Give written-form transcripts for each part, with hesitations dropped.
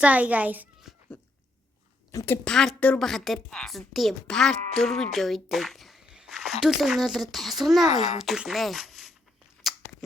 За guys. Тэ part 4 бахад тийм part 4 гэж үйдэг. Хөдөлгөөн өнөөдөр тосгоноогоо хөгжүүлнэ.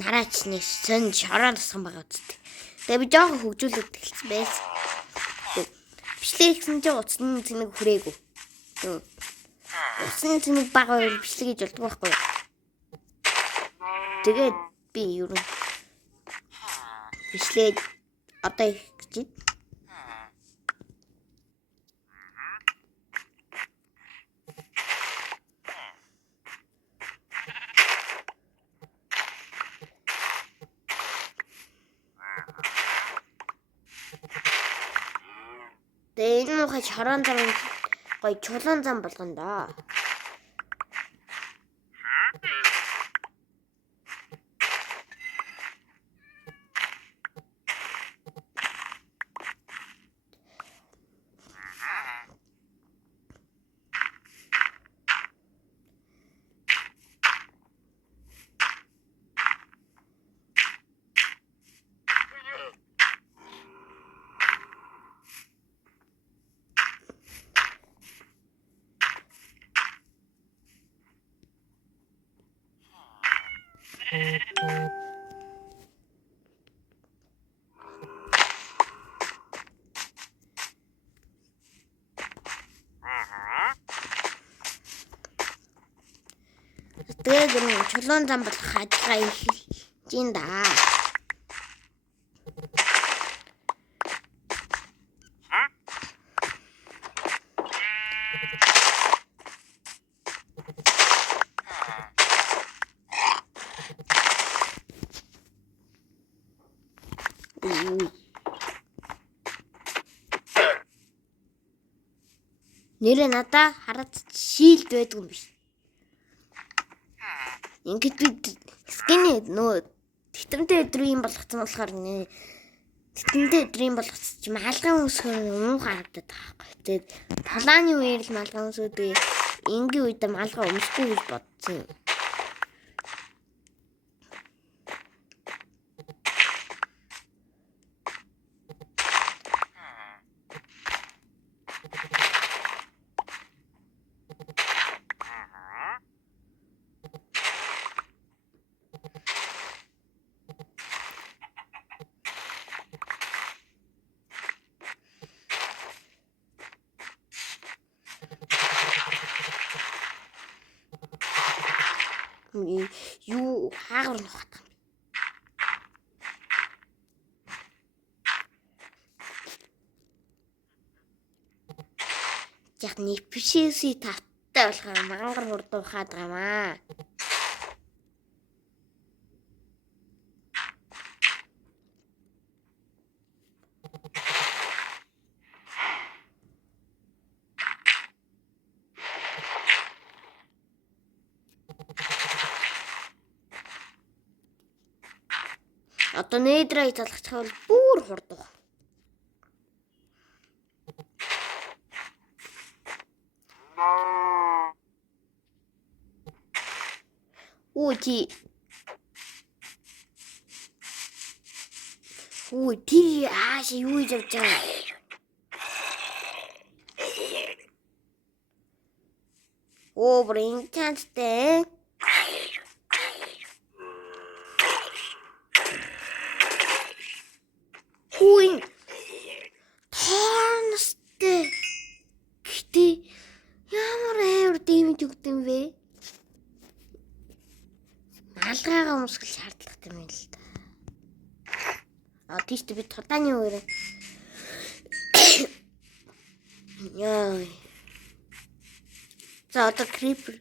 Нараач нэг сон шороо тосгон байгаа үстэй. Тэгээ би жоохон хөгжүүлээд эхэлсэн байсан. Бичлэг гэсэн чинь утасны цэник хүрээгүй. Утасны цэник бага байвал бичлэг гэж болдог байхгүй юу? Тэгээд би юу бичлэг одоо их гэж байна. Тэгээ энэ муухай шорон зам гоё чулуун зам болгоно доо. Тэгээд энэ чулуун зам болох ажиллагаа эхэлж ин да. Нэрээ надаа хараад шилд байдаг юм биш. Ингээд би скины нөө тэтэмтэй өдрийн болгоцсон болохоор нэ тэтэмтэй өдрийн болгоцсон чи малгай өмсгөр өмнө харагдаад байгаа байхгүй. Тэгээд талааны үеэр л малгай өмсөдөг. Ингийн үед малгай өмсөхгүй гэж бодсон юм. Юу хаагар нухат юм. Яг нэпшээси таттай болохоор мангар хурд ухаад байгаа юм аа. Одоо нээдрээ залгачих бол бүр хурд. Ути ааш юу хийж байгаа. Брин чанцтэй. Тонстэй. Гэтэ ямар амар дэмэж өгд юм бэ? Малгайгаа өмсгөл шаардлагатай юм л да. Тийш би тулааны өөр. Яа. За одоо крипер.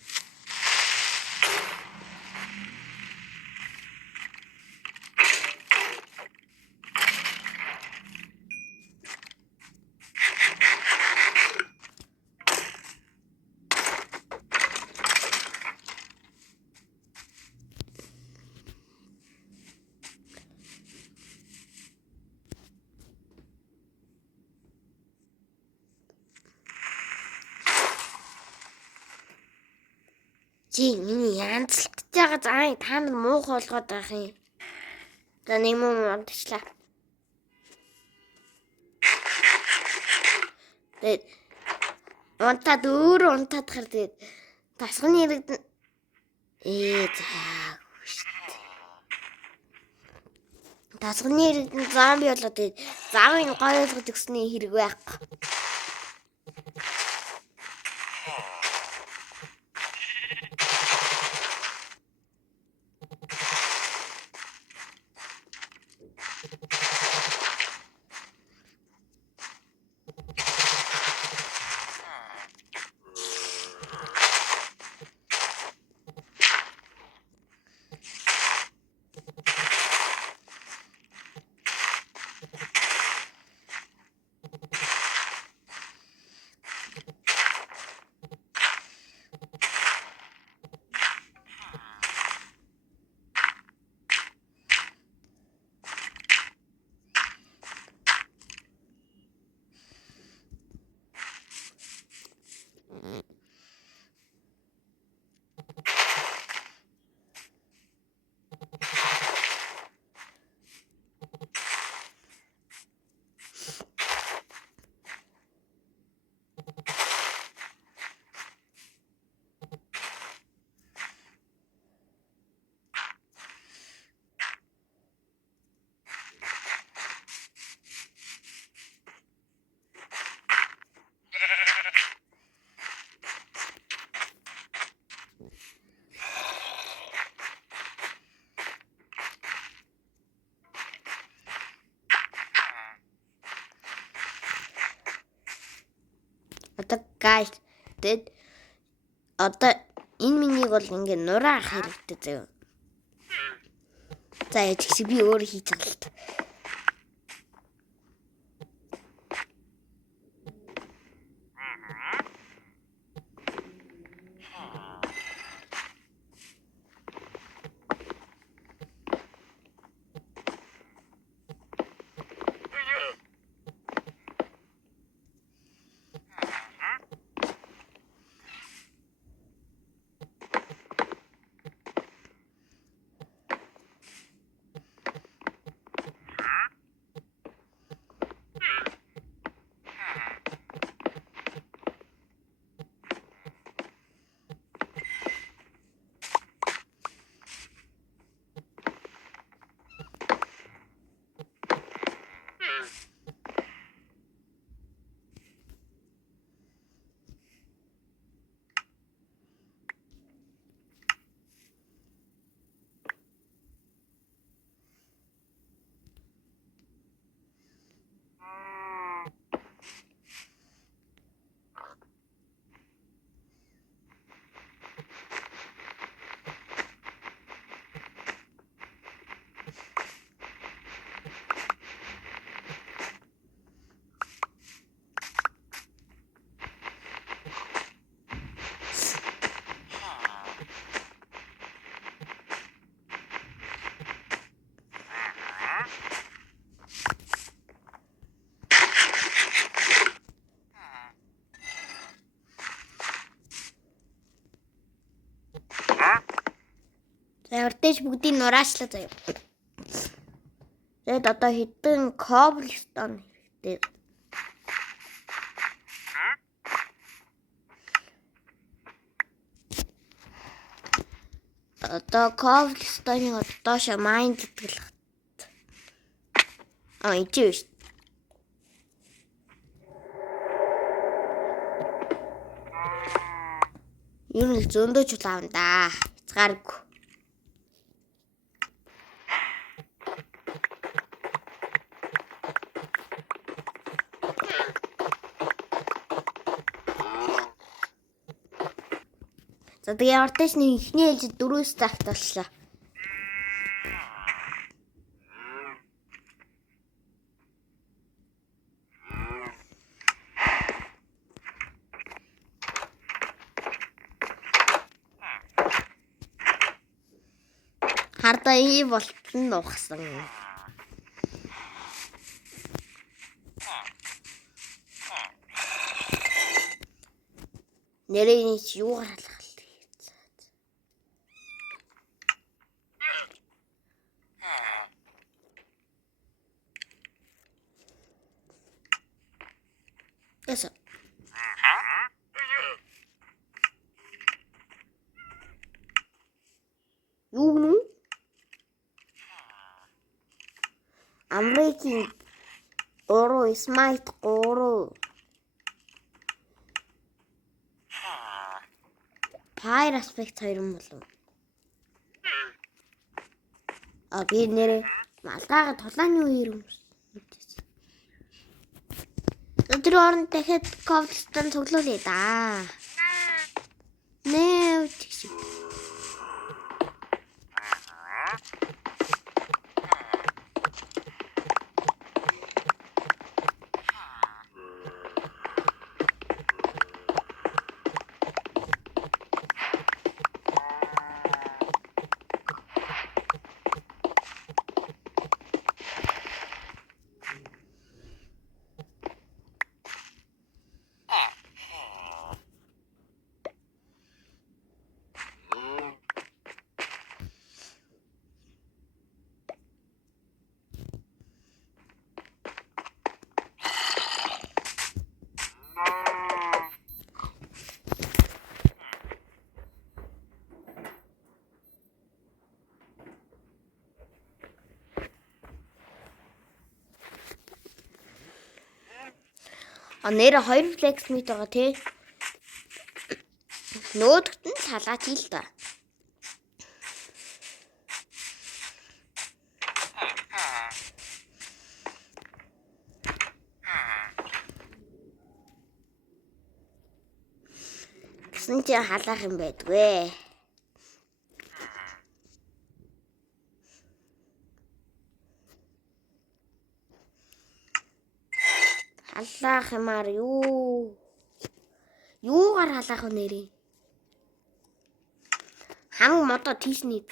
Чи миний янзлж байгаа заа та нар муухай болгоод байх юм. За нэг юм унтчлаа. Тэгээд унтаад өөр унтаадахаар тэгээд тасганы иргэд заагүй шүү. Тасганы иргэд зомби болоод тэгээд заавын гой ойлгож өгсөний хэрэг байхгүй. Одоо guys тэгэд одоо энэ минийг бол ингээ нураах хэрэгтэй заяа. За яа чи би өөр хийж байгаа л та. За урдэж бүгдийг нураачлаа заяа. Тэгэд одоо хэдэн cobblestone хэрэгтэй. Одоо cobblestone-ыг доошо mine гэдэг л хат. Ичээш. Юу нэг зөндөө ч улаан да. Хязгааргүй. За тэгээ орточ нэг ихний ээлжид 4 стакт болчлоо. Хардаа ий болтон нухсан. Нэрээ чи юу гаргалах вэ? Яса. Viking 3, Smite 3. Fire Aspect 2 юм болов. Би нэрээ Малгайгаа тулааны үеэр мэдсэн. Тэр оронд дахиад Cobblestone цуглуулъя да. Нээ үчиг. Нэр 2 flex meet байгаа тий. Нөөдөгт нь салаач ил да. Гэсэн чи халаах юм байдгүй. Халаах юмар юу? Юугаар халаах вэ нэрээ? Ханг модо тийшний.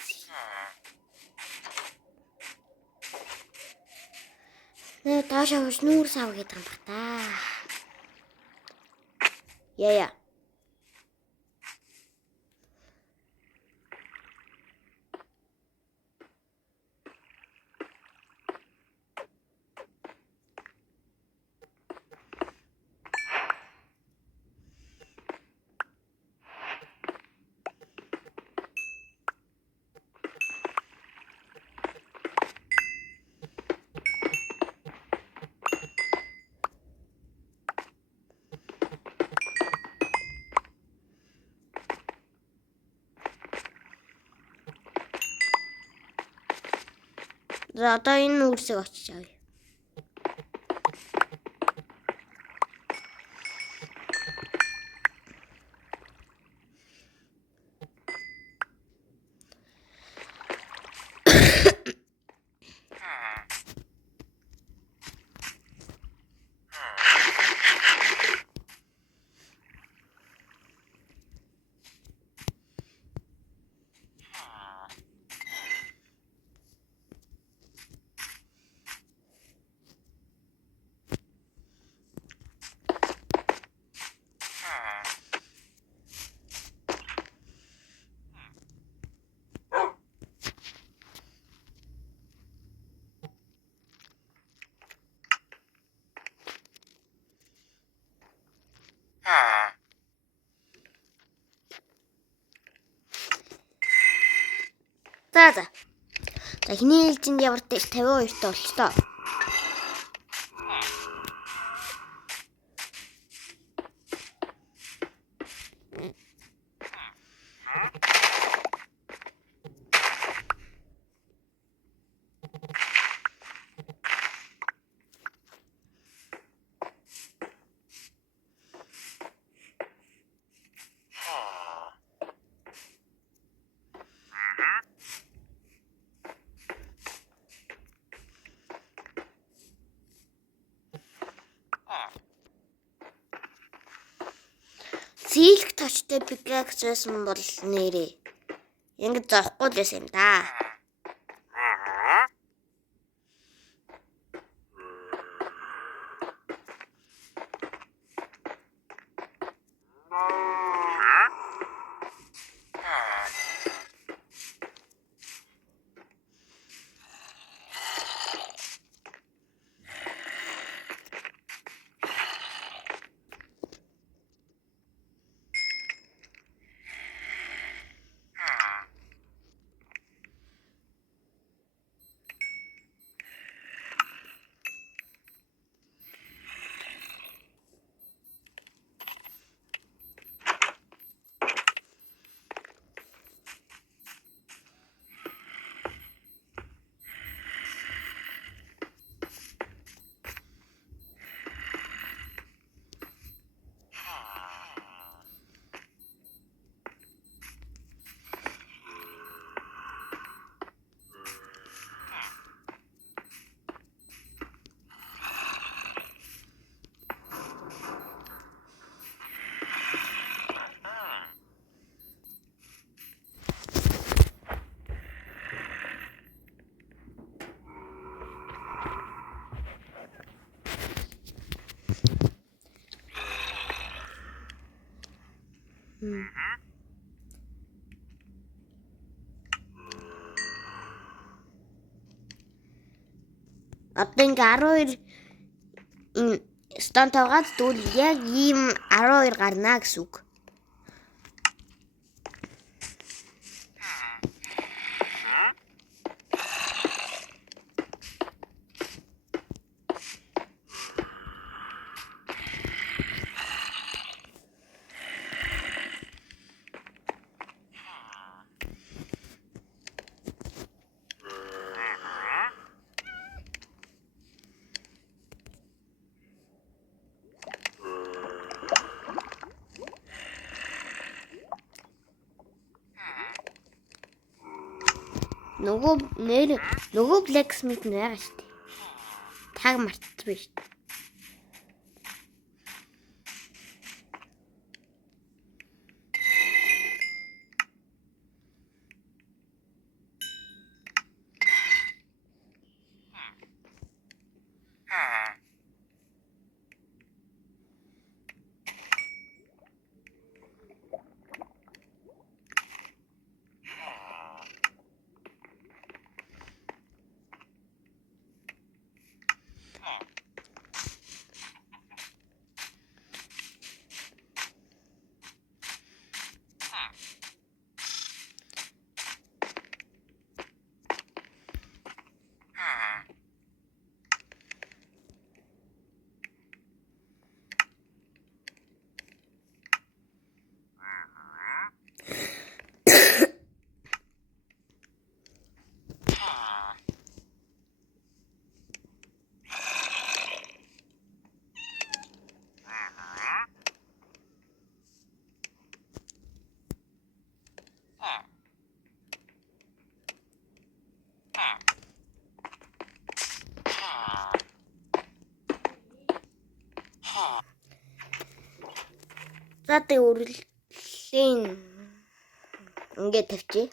Нэ таашаа нүүр сав гэдэг юм баг та. Яа. За одоо энэ үрсийг очиж авъя. За. За хиний ээлжинд ямар ч 52 тоо болчихлоо. Сэлг точтой пикакс байсан бол нэрээ. Ингэж зоохгүй л байсан юм да. Одоо ингээ 12 энэ стонтойгоо тэгвэл яг ийм 12 гарна гэсэн үг. Нөгөө blacksmith нь байгаа шүү дээ. Таг мартчихсан шүү дээ. За тэг үргэлжлэн ингээд тавьчих.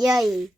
Яй.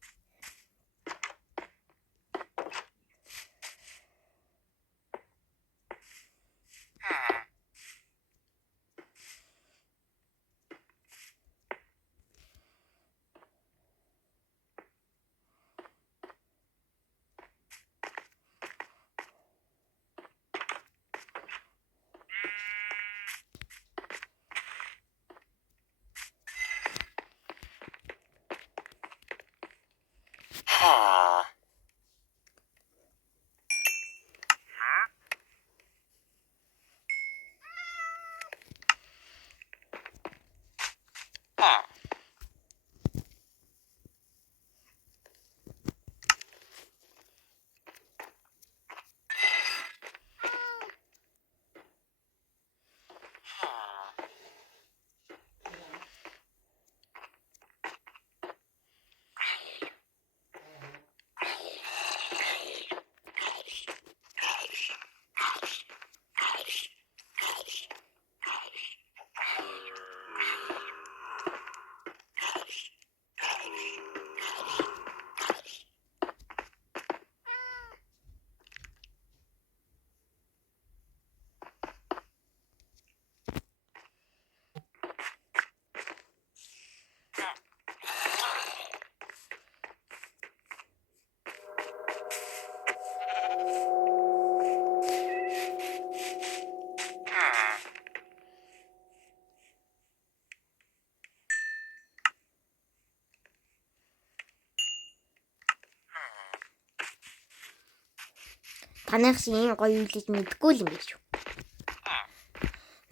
Танайх шиг ийм гоё үйлж мэдгүй л юм биш үү?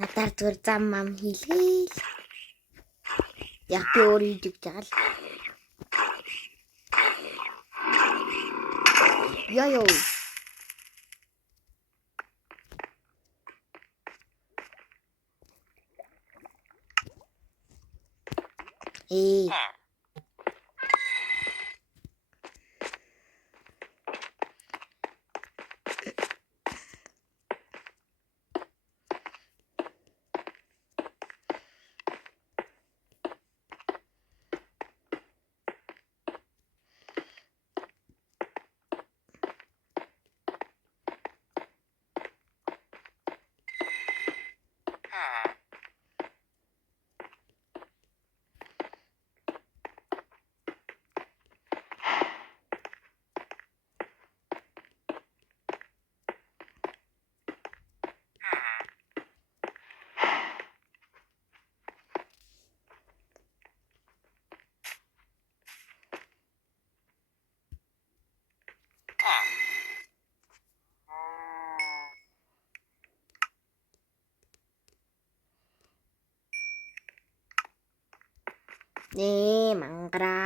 Надаар зүгээр зам мам хийлгээл. Яг би өөр хийж өгч байгаа л. Ёо. Нэ мангара.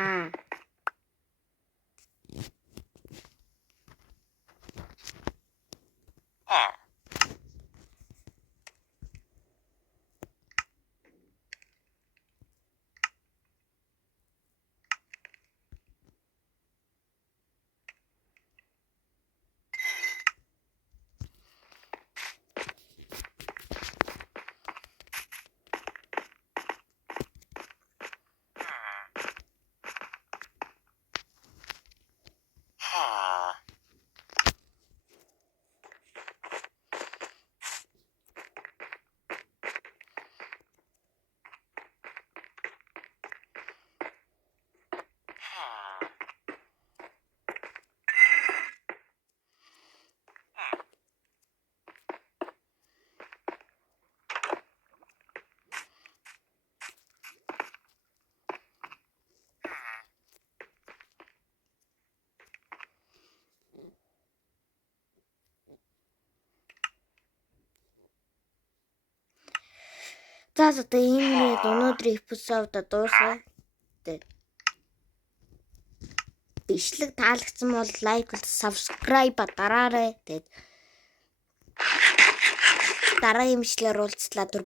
За одоо энэ өнөөдрийн эпизод дуусгая. Бичлэг таалагдсан бол лайк, subscribe дараарай. Тэгээд дараагийн бичлэгээр уулзлаа.